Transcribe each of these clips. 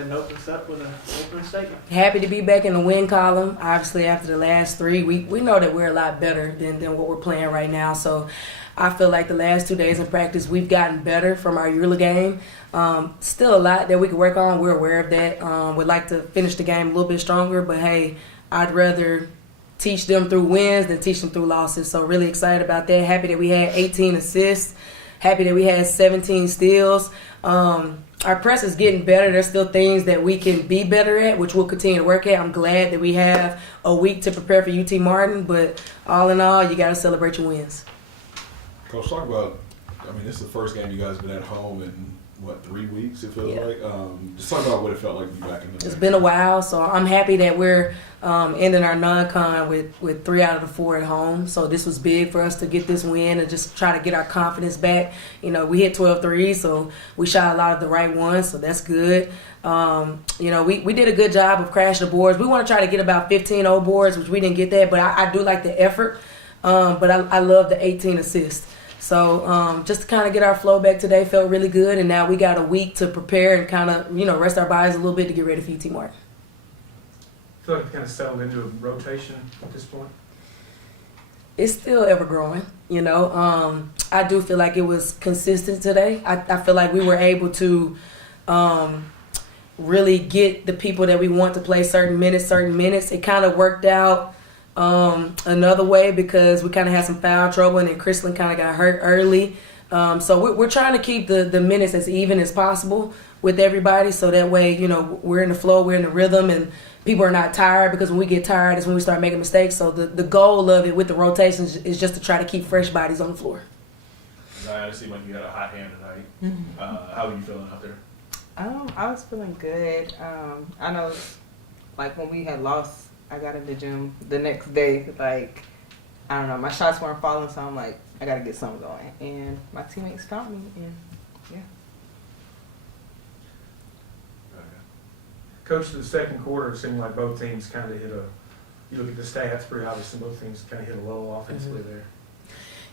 And opens up with an opening statement. Happy to be back in the win column. Obviously, after the last three, we know that we're a lot better than what we're playing right now. So I feel like the last 2 days in practice, we've gotten better from our Eula game. Still a lot that we can work on. We're aware of that. Would like to finish the game a little bit stronger, but hey, I'd rather teach them through wins than teach them through losses. So really excited about that. Happy that we had 18 assists. Happy that we had 17 steals. Our press is getting better. There's still things that we can be better at, which we'll continue to work at. I'm glad that we have a week to prepare for UT Martin, but all in all, you got to celebrate your wins. Coach, talk about, this is the first game you guys have been at home in, 3 weeks, it feels like? Just talk about what it felt like to be back in the It's been a while, so I'm happy that we're ending our non-con with 3 out of the 4 at home. So this was big for us to get this win and just try to get our confidence back. We hit 12 threes, so we shot a lot of the right ones, so that's good. We did a good job of crashing the boards. We want to try to get about 15 old boards, which we didn't get that, but I do like the effort. But I love the 18 assists. So just to kind of get our flow back today felt really good, and now we got a week to prepare and kind of, rest our bodies a little bit to get ready for UT Martin. I feel like you kind of settled into a rotation at this point. It's still ever growing, I do feel like it was consistent today. I feel like we were able to really get the people that we want to play certain minutes. It kind of worked out another way because we kind of had some foul trouble, and then Chrislyn kind of got hurt early. So we're trying to keep the minutes as even as possible with everybody, so that way, we're in the flow, we're in the rhythm, and people are not tired, because when we get tired is when we start making mistakes. So the goal of it with the rotations is just to try to keep fresh bodies on the floor. Zyion, it seemed like you had a hot hand tonight. How were you feeling out there? I was feeling good. I know, when we had lost, I got in the gym the next day, I don't know, my shots weren't falling, so I'm like, I got to get something going. And my teammates found me, and yeah. Coach, the second quarter, it seemed like both teams kind of hit you look at the stats, pretty obviously both teams kind of hit a low offensively there.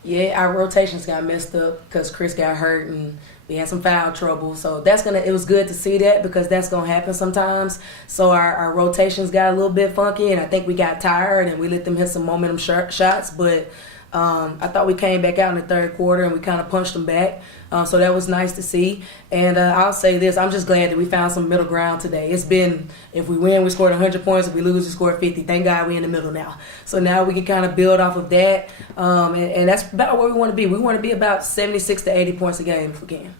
Yeah, our rotations got messed up because Chris got hurt and we had some foul trouble. So it was good to see that, because that's gonna happen sometimes. So our rotations got a little bit funky, and I think we got tired and we let them hit some momentum shots. But I thought we came back out in the third quarter and we kind of punched them back. So that was nice to see. And I'll say this, I'm just glad that we found some middle ground today. It's been, if we win, we scored 100 points. If we lose, we scored 50. Thank God we're in the middle now. So now we can kind of build off of that. And that's about where we want to be. We want to be about 76 to 80 points a game if we can.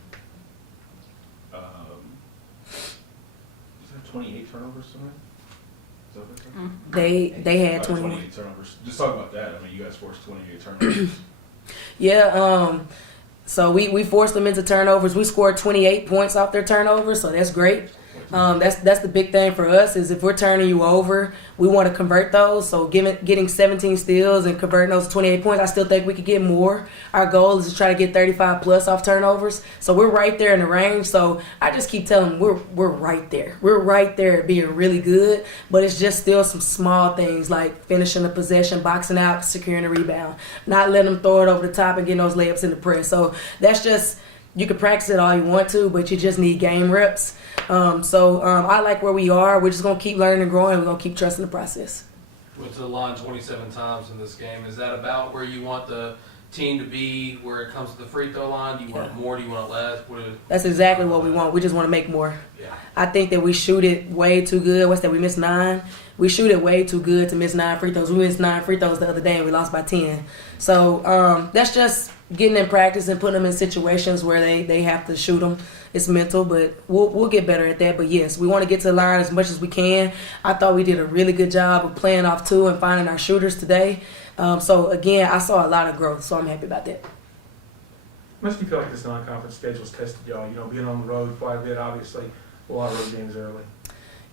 Is there 28 turnovers tonight? They had 21. 28 turnovers. Just talk about that. You guys forced 28 turnovers. Yeah, so we forced them into turnovers. We scored 28 points off their turnovers, so that's great. That's the big thing for us, is if we're turning you over, we want to convert those. So getting 17 steals and converting those to 28 points, I still think we could get more. Our goal is to try to get 35 plus off turnovers. So we're right there in the range. So I just keep telling them we're right there. We're right there at being really good, but it's just still some small things like finishing the possession, boxing out, securing the rebound, not letting them throw it over the top and getting those layups in the press. So that's just, you can practice it all you want to, but you just need game reps. I like where we are. We're just going to keep learning and growing. We're going to keep trusting the process. Went to the line 27 times in this game. Is that about where you want the team to be where it comes to the free throw line? Do you want more? Do you want less? That's exactly what we want. We just want to make more. Yeah. I think that we shoot it way too good. What's that? We missed 9. We shoot it way too good to miss 9 free throws. We missed 9 free throws the other day and we lost by 10. So that's just getting in practice and putting them in situations where they have to shoot them. It's mental, but we'll get better at that. But yes, we want to get to the line as much as we can. I thought we did a really good job of playing off two and finding our shooters today. So again, I saw a lot of growth, so I'm happy about that. Must you feel like this non-conference schedule's tested y'all? Being on the road quite a bit, obviously, a lot of road games early.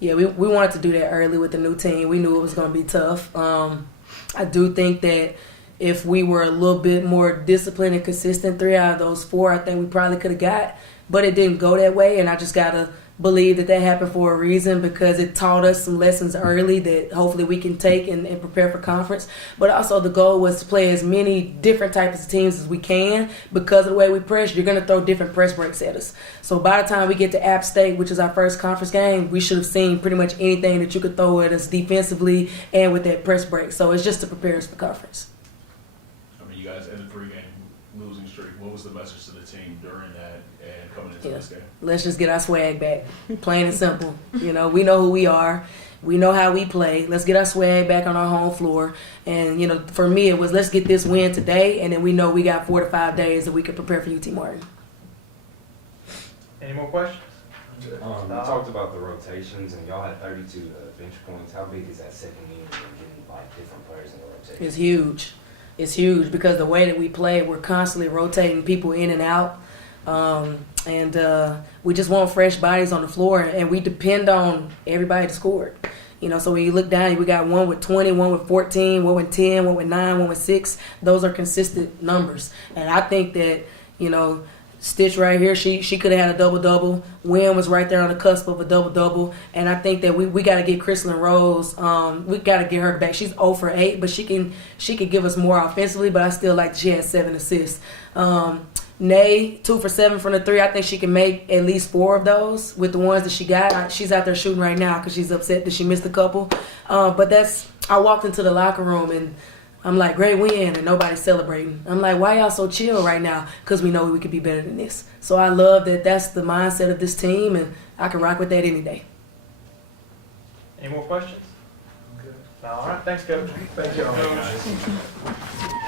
Yeah, we wanted to do that early with the new team. We knew it was going to be tough. I do think that if we were a little bit more disciplined and consistent, 3 out of those 4, I think we probably could have got. But it didn't go that way, and I just got to believe that happened for a reason because it taught us some lessons early that hopefully we can take and prepare for conference. But also the goal was to play as many different types of teams as we can because of the way we press. You're going to throw different press breaks at us. So by the time we get to App State, which is our first conference game, we should have seen pretty much anything that you could throw at us defensively and with that press break. So it's just to prepare us for conference. I mean, you guys ended 3-game losing streak. What was the message to the team during that and coming into this game? Let's just get our swag back. Plain and simple. You know, we know who we are. We know how we play. Let's get our swag back on our home floor. And, you know, for me, it was let's get this win today, and then we know we got 4 to 5 days that we can prepare for UT Martin. Any more questions? You talked about the rotations, and y'all had 32 bench points. How big is that second unit and getting like different players in the rotation? It's huge. It's huge because the way that we play, we're constantly rotating people in and out. And we just want fresh bodies on the floor, and we depend on everybody to score. You know, so when you look down, we got one with 20, one with 14, one with 10, one with 9, one with 6. Those are consistent numbers. And I think that, you know, Stitch right here, she could have had a double-double. Wynn was right there on the cusp of a double-double. And I think that we got to get Crystalline Rose, we got to get her back. She's 0 for 8, but she could give us more offensively, but I still like that she had 7 assists. Nay, 2 for 7 from the 3. I think she can make at least 4 of those with the ones that she got. She's out there shooting right now because she's upset that she missed a couple. But I walked into the locker room and I'm like, great win, and nobody's celebrating. I'm like, why y'all so chill right now? Because we know we could be better than this. So I love that that's the mindset of this team, and I can rock with that any day. Any more questions? All right, thanks, Coach. Thank y'all. Hey, guys.